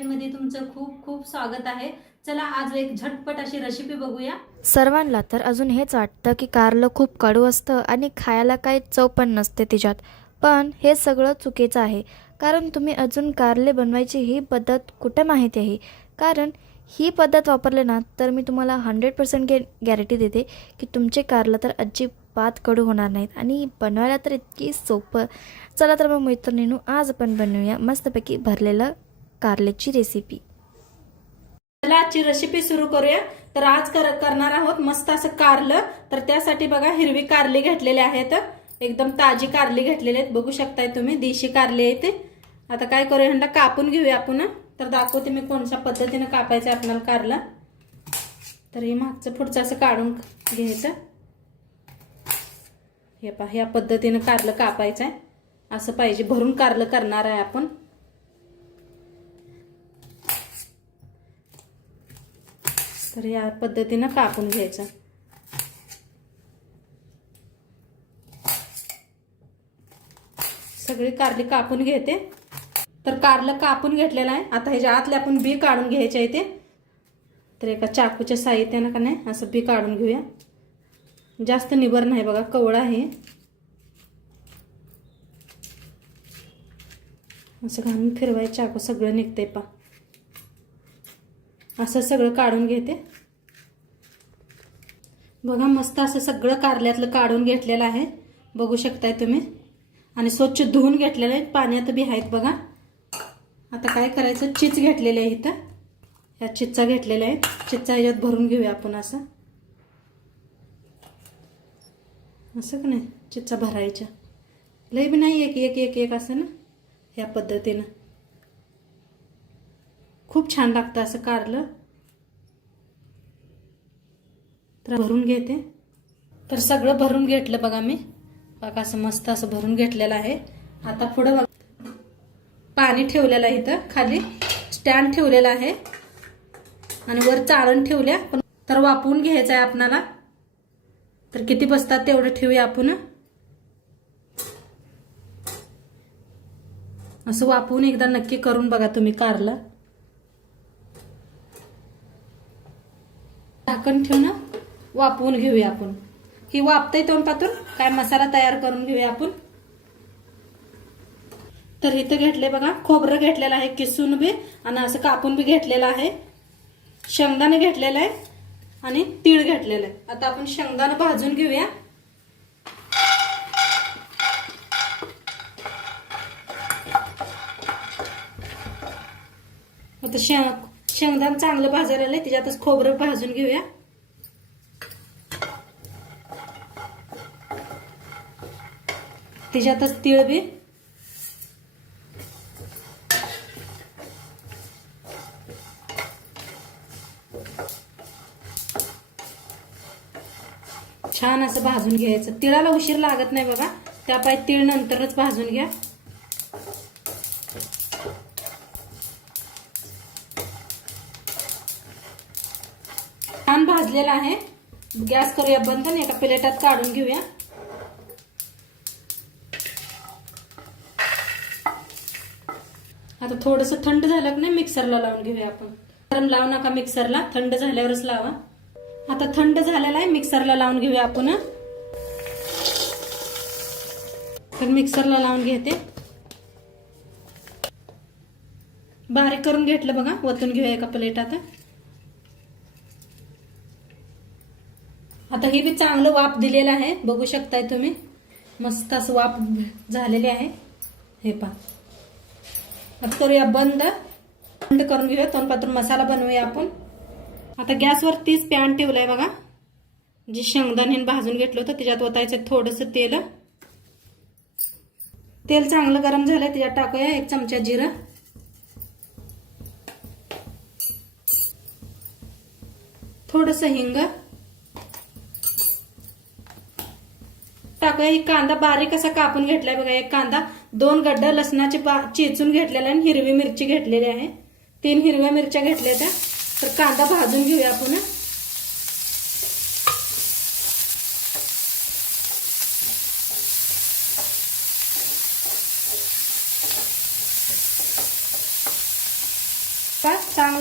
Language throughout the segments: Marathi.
किचनमध्ये तुमचं खूप खूप स्वागत आहे। चला आज एक झटपट अशी रेसिपी बघूया। सर्वांना तर अजून हेच वाटतं की कारलं खूप कडू असतं आणि खायला काही चव पण नसते तिच्यात. पण हे सगळं चुकीचं आहे. कारण तुम्ही अजून कारले बनवायची ही पद्धत कुठे माहिती आहे? कारण ही पद्धत वापरले ना तर मी तुम्हाला 100% गॅरंटी देते की तुमचे कारलं तर अजिबात कडू होणार नाहीत आणि बनवायला तर इतकी सोपं. चला तर मग मैत्रिणींनो, आज आपण बनवूया मस्तपैकी भरलेलं कारल्याची रेसिपी. चला आजची रेसिपी सुरू करूया। तर आज करणार आहोत मस्त असं कारलं। तर त्यासाठी बघा हिरवी कारली घेतलेली आहेत, एकदम ताजी कारली घेतलेली आहेत, बघू शकताय तुम्ही देशी कारली आहे ते। आता काय करूया, ह्यांना कापून घेऊया आपण। तर दाखवते मी कोणत्या पद्धतीने कापायचं आपल्याला कारलं। तर हे मागचं पुढचं असं काढून घ्यायचं। हे पहा, ह्या पद्धतीने कारलं कापायचं आहे, असं पाहिजे, भरून कारलं करणार आहे आपण। तर या पद्धतीने कापून घ्यायचं। सगळी कारली कापून घेते। तर कारलं कापून घेतलेलं आहे। आता ह्याच्या आतले आपण बी काढून घ्यायचे आहे ते। तर एका चाकूच्या साहाय्याने का नाही असं बी काढून घेऊया। जास्त निबर नाही बघा, कवळा आहे, असं घालून फिरवायचं, चाकू सगळं निघते पा, असं सगळं काढून घेते। बघा मस्त असं सगळं कारल्यातलं काढून घेतलेलं आहे, बघू शकताय तुम्ही, आणि स्वच्छ धुवून घेतलेलं आहे, पाण्यात बी आहेत बघा। आता काय करायचं, चीज घेतलेले आहे इथं, ह्या चिच्चा घेतलेल्या आहेत, चिच्चा ह्याच्यात भरून घेऊया आपण। असं असं का नाही, चिच्चा भरायच्या, लई बी नाही, एक एक एक एक असं ना, ह्या पद्धतीनं खूप छान लागतं असं कारलं। तर भरून घेते। तर सगळं भरून घेतलं बघा मी, बघा असं मस्त असं भरून घेतलेलं आहे। आता पुढे बघा पाणी ठेवलेलं आहे, इथं खाली स्टँड ठेवलेला आहे आणि वर चाळण ठेवल्या, पण तर वापरून घ्यायचं आहे आपणाला। तर किती बसतात तेवढं ठेवूया आपण, असं वापरून एकदा नक्की करून बघा तुम्ही कारलं। झाकण ठेवून वापरून घेऊया आपण। ही वापतय तोंडपातून काय मसाला तयार करून घेऊया आपण। तर इथं घेतले बघा, खोबरं घेतलेलं आहे किसून बी आणि असं कापून बी घेतलेलं आहे, शेंगदाणे घेतलेलं आहे आणि तीळ घेतलेलं आहे। आता आपण शेंगदाणे भाजून घेऊया। आता शेंगदाणे चांगलं भाजायला आहे, त्याच्यातच खोबरं भाजून घेऊया। त्याच्यातच तीळ बी, छान असं भाजून घ्यायचं। तिळाला उशीर लागत नाही बघा, त्यापायी तीळ नंतरच भाजून घ्या। छान भाजलेला आहे, गॅस करूया बंद आणि एका प्लेटात काढून घेऊया। आता थोडंसं थंड झालं की नाही मिक्सरला लावून घेऊया आपण। गरम लावू नका मिक्सरला, थंड झाल्यावरच लावा। आता थंड झालेला आहे, मिक्सरला लावून घेऊया आपण। तर मिक्सरला लावून घेते, बारीक करून घेतलं बघा, वतून घेऊया एका प्लेटात। आता हे बी चांगलं वाफ दिलेलं आहे, बघू शकताय तुम्ही, मस्त असं वाफ झालेले आहे। हे पहा, आता करूया बंद, थंड करून घेऊया, तोंडपातून मसाला बनवूया आपण। आता गॅसवर तीच पॅन ठेवलाय बघा, जे शेंगदाणे भाजून घेतलं होतं त्याच्यात ओतायचं थोडंसं तेल। तेल चांगलं गरम झालंय, त्याच्यात टाकूया 1 चमचा जिरं, थोडंसं हिंग टाकूया। ही कांदा बारीक असा कापून घेतलाय बघा, एक कांदा, 2 गड्डा लसणाचे चेचून घेतलेला आणि हिरवी मिरची घेतलेली आहे, 3 हिरव्या मिरच्या घेतल्या त्या। तर कांदा भाजून घेऊया आपण।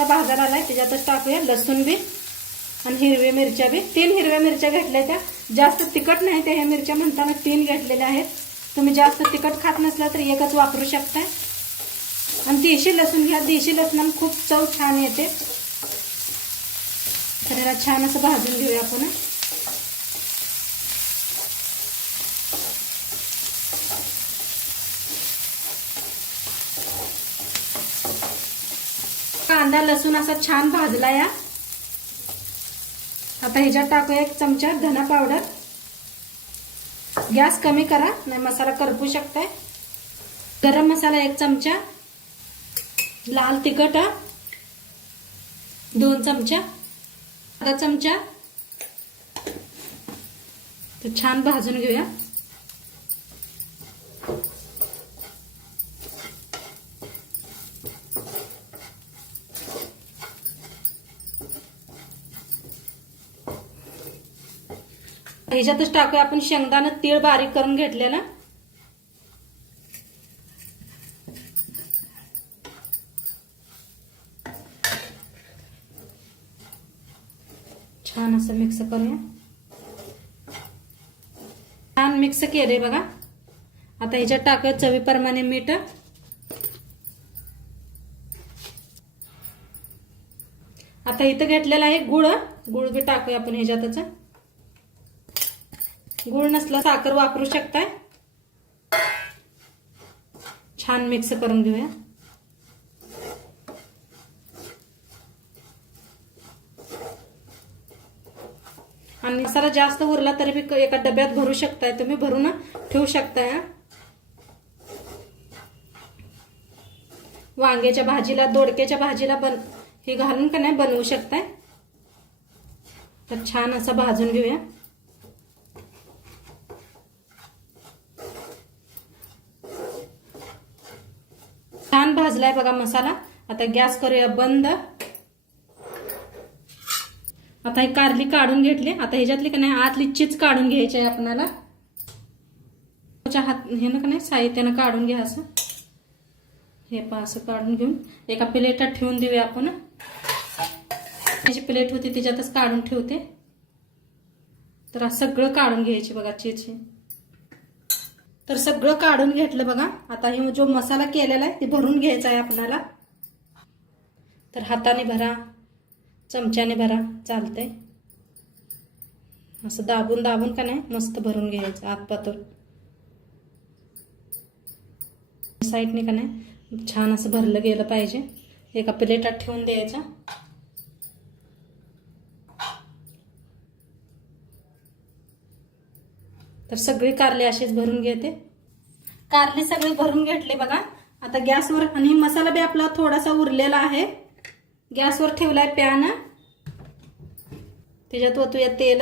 भाजायला आलाय त्याच्यातच टाकूया लसूण बी आणि हिरव्या मिरच्या बी. 3 हिरव्या मिरच्या घेतल्या त्या. जास्त तिखट नाही त्या ह्या मिरच्या म्हणताना 3 घेतलेल्या आहेत. तुम्ही जास्त तिखट खात नसला तर एकच वापरू शकताय. आणि देशी लसूण घ्या. देशी लसूण खूप चव छान येते. तर याला छान असं भाजून घेऊया आपण. कांदा लसूण असा छान भाजला या. आता ह्याच्यात टाकूया 1 चमचा धना पावडर. गॅस कमी करा नाही मसाला करपू शकताय. गरम मसाला 1 चमचा. लाल तिखट 2 चमचा. अर्धा चमचा. तर छान भाजून घेऊया. ह्याच्यातच टाकूया आपण शेंगदाणा तीळ बारीक करून घेतलेला. छान असं मिक्स करूया. छान मिक्स केले बघा. आता ह्याच्यात टाकूया चवीप्रमाणे मीठ. आता इथं घेतलेला आहे गुळ. गुळ बी टाकूया आपण ह्याच्यातच. गुळ नसला साखर वापरू शकताय. छान मिक्स करून घेऊया. आणि मसाला जास्त उरला तरी बी एका डब्यात भरू शकताय तुम्ही. भरून ठेवू शकताय. वांग्याच्या भाजीला दोडक्याच्या भाजीला हे घालून का नाही बनवू शकताय. तर छान असं भाजून घेऊया. छान भाजलाय बघा मसाला. आता गॅस करूया बंद. आता ही कारली काढून घेतली. आता ह्याच्यातली का नाही आतली चीज काढून घ्यायची आहे आपल्याला. हे ना का नाही साहित्यानं काढून घ्या असं. हे पा असं काढून घेऊन एका प्लेटात ठेवून देऊया आपण. जी प्लेट होती त्याच्यातच काढून ठेवते. तर सगळं काढून घ्यायचे बघा चीज. तर सगळं काढून घेतलं बघा. आता हे जो मसाला केलेला आहे ते भरून घ्यायचा आहे आपल्याला. तर हाताने भरा चमच्याने भरा चालतंय. असं दाबून दाबून का नाही मस्त भरून घ्यायचं आतपातून. साईडने का नाही छान असं भरलं गेलं पाहिजे. एका प्लेटात ठेवून द्यायचं. तर सगळी कारली अशीच भरून घेते. कारली सगळी भरून घेतली बघा. आता गॅसवर आणि मसाला बी आपला थोडासा उरलेला आहे. गॅसवर ठेवलाय पॅन. त्याच्यात ओतूया तेल.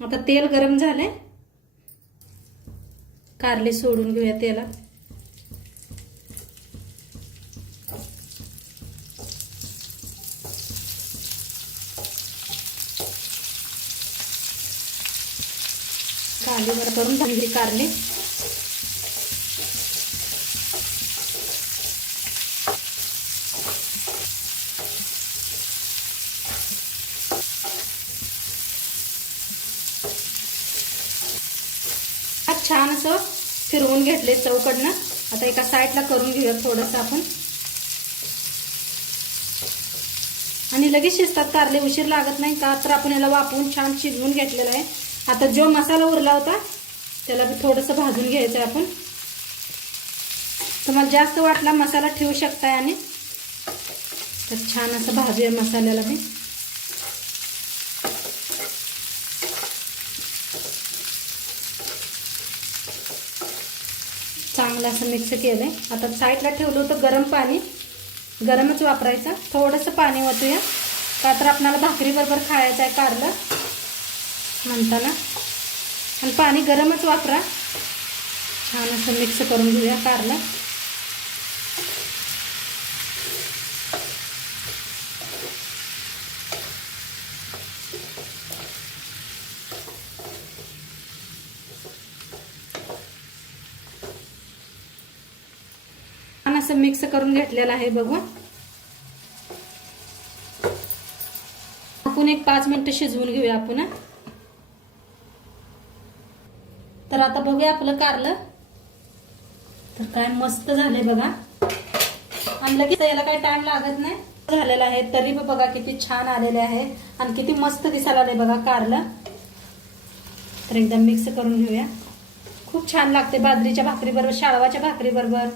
आता तेल गरम झाले. कारली सोडून घेऊया तेलात. कारलीवर करून झाली कारली. छान असं फिरवून घेतले चौकडनं. आता एका साईडला करून घेऊया थोडंसं आपण. आणि लगेच शिजतात कारले. उशीर लागत नाही का तर आपण याला वापरून छान शिजवून घेतलेला आहे. आता जो मसाला उरला होता त्याला बी थोडंसं भाजून घ्यायचं आहे आपण. तुम्हाला जास्त वाटला मसाला ठेवू शकताय. आणि तर छान असं भाजूया मसाल्याला बी. चांगलं असं मिक्स केलंय. आता साईडला ठेवलं होतं गरम पाणी. गरमच वापरायचं. थोडंसं पाणी ओतूया का तर आपल्याला भाकरी बरोबर खायचं आहे कारलं म्हणताना. आणि पाणी गरमच वापरा. छान असं मिक्स करून घेऊया कारलं. असं मिक्स करून घेतलेलं आहे बघू. आपण एक 5 मिनिटं शिजवून घेऊया आपण. तर आता बघूया आपलं कारलं. तर काय मस्त झालंय बघा. आणि लगेच याला काही टाइम लागत नाही झालेला आहे, तरी बघा किती छान आलेले आहे आणि किती मस्त दिसायला आले बघा कारलं. तर एकदम मिक्स करून घेऊया. खूप छान लागते बाजरीच्या भाकरी बरोबर, शाळवाच्या भाकरी बरोबर,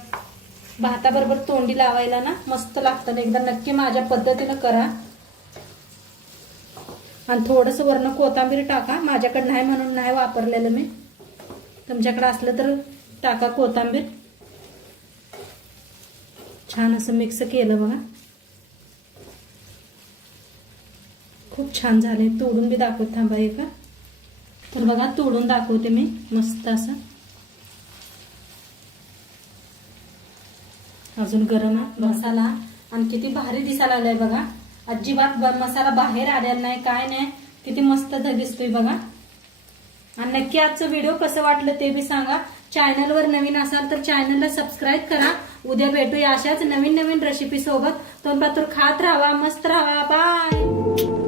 भाताबरोबर तोंडी लावायला ना मस्त लागतं. एकदा नक्की माझ्या पद्धतीनं करा. आणि थोडंसं वरनं कोथिंबीर टाका. माझ्याकडे नाही म्हणून नाही वापरलेलं मी. तुमच्याकडे असलं तर टाका कोथिंबीर. छान असं मिक्स केलं बघा. खूप छान झाले. तोडून बी दाखवत थांबा एका. तर बघा तोडून दाखवते मी मस्त असं. अजून गरम मसाला आणि किती भारी दिसायला आलाय बघा. अजिबात मसाला बाहेर आलेला नाही, काय नाही. किती मस्त दिसतोय बघा. आणि नक्की आजचं व्हिडिओ कसं वाटलं ते बी सांगा. चॅनलवर नवीन असाल तर चॅनलला सबस्क्राईब करा. उद्या भेटूया अशाच नवीन नवीन रेसिपी सोबत. तोंडपातूर खात राहा, मस्त राहा. बाय.